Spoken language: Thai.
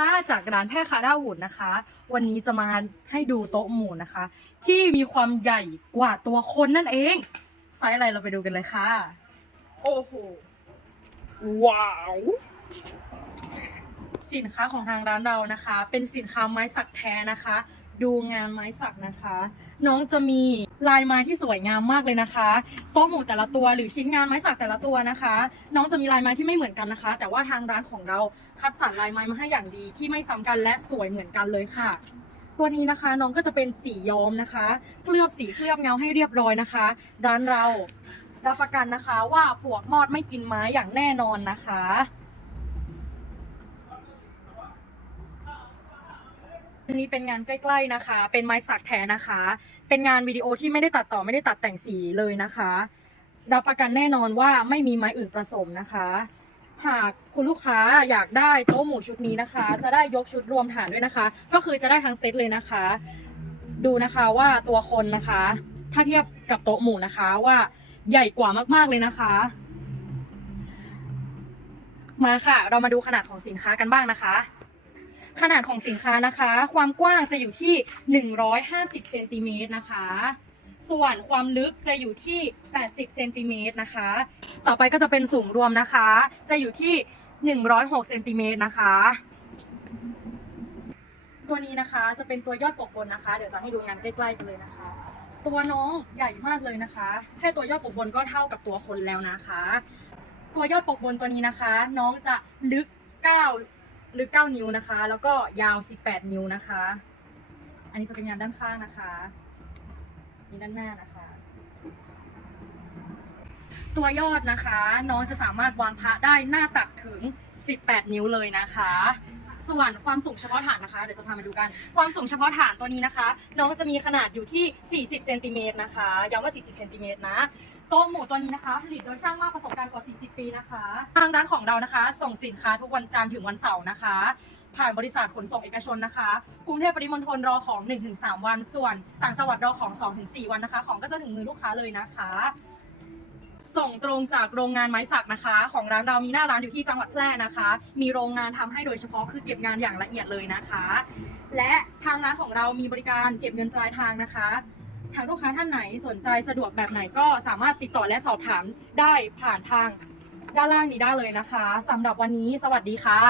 ค่ะจากร้านแพร่คาร่าวูดนะคะ วันนี้จะมาให้ดูโต๊ะหมู่นะคะ ที่มีความใหญ่กว่าตัวคนนั่นเอง ไซส์อะไรเราไปดูกันเลยค่ะ โอ้โห ว้าว สินค้าของทางร้านเรานะคะ เป็นสินค้าไม้สักแท้นะคะ ดูงานไม้สักนะคะ น้องจะมีลายไม้ที่สวยงามมากเลยนะคะโต๊ะหมู่แต่ละตัวหรือชิ้นงานไม้สักแต่ละตัวนะคะ น้องจะมีลายไม้ที่ไม่เหมือนกันนะคะ แต่ว่าทางร้านของเราคัดสรรลายไม้มาให้อย่างดีที่ไม่ซ้ำกันและสวยเหมือนกันเลยค่ะ ตัวนี้นะคะน้องก็จะเป็นสีย้อมนะคะ เคลือบสีเคลือบเงาให้เรียบร้อยนะคะ ร้านเรารับประกันนะคะว่าปวกมอดไม่กินไม้อย่างแน่นอนนะคะ อันนี้เป็นงานใกล้ๆนะคะ เป็นไม้สักแท้นะคะ เป็นงานวิดีโอที่ไม่ได้ตัดต่อไม่ได้ตัดแต่งสีเลยนะคะรับประกันแน่นอนว่าไม่มีไม้อื่นผสมนะคะ หากคุณลูกค้าอยากได้โต๊ะหมู่ชุดนี้นะคะ จะได้ยกชุดรวมฐานด้วยนะคะ ก็คือจะได้ทั้งเซตเลยนะคะ ดูนะคะว่าตัวคนนะคะ ถ้าเทียบกับโต๊ะหมู่นะคะว่าใหญ่กว่ามากๆเลยนะคะ มาค่ะ เรามาดูขนาดของสินค้ากันบ้างนะคะ ขนาดของสินค้านะคะ ความกว้างจะอยู่ที่ 150เซนติเมตรนะคะ ส่วนความลึกจะอยู่ที่ 80เซนติเมตรนะคะ ต่อไปก็จะเป็นสูงรวมนะคะ จะอยู่ที่ 106เซนติเมตรนะคะ ตัวนี้นะคะจะเป็นตัวยอดปกบนนะคะ เดี๋ยวจะให้ดูงานใกล้ๆกันเลยนะคะ ตัวน้องใหญ่มากเลยนะคะ แค่ตัวยอดปกบนก็เท่ากับตัวคนแล้วนะคะ ตัวยอดปกบนตัวนี้นะคะ น้องจะลึก 9 ลึก 9 นิ้วนะคะ แล้วก็ยาว 18 นิ้วนะคะ อันนี้จะเป็นงานด้านข้างนะคะนี่ด้านหน้านะคะ ตัวยอดนะคะ น้องจะสามารถวางพระได้หน้าตักถึง 18 นิ้วเลยนะคะ ส่วนความสูงเฉพาะฐานนะคะเดี๋ยวจะพามาดูกัน ความสูงเฉพาะฐานตัวนี้นะคะ น้องจะมีขนาดอยู่ที่ 40เซนติเมตรนะคะย้ำว่า 40เซนติเมตรนะ โต๊ะหมูตัวนี้นะคะ ผลิตโดยช่างมากประสบการณ์กว่า 40 ปีนะคะ ทางร้านของเรานะคะ ส่งสินค้าทุกวันจันทร์ถึงวันเสาร์นะคะ ผ่านบริษัทขนส่งเอกชนนะคะ กรุงเทพปริมณฑลรอของ 1-3 วัน ส่วนต่างจังหวัดรอของ 2-4 วันนะคะ ของก็จะถึงมือลูกค้าเลยนะคะ ส่งตรงจากโรงงานไม้สักนะคะ ของร้านเรามีหน้าร้านอยู่ที่จังหวัดแพร่นะคะ มีโรงงานทำให้โดยเฉพาะคือเก็บงานอย่างละเอียดเลยนะคะ และทางร้านของเรามีบริการเก็บเงินปลายทางนะคะ หากลูกค้าท่านไหนสนใจสะดวกแบบไหนก็สามารถติดต่อและสอบถามได้ผ่านทางด้านล่างนี้ได้เลยนะคะสำหรับวันนี้สวัสดีค่ะ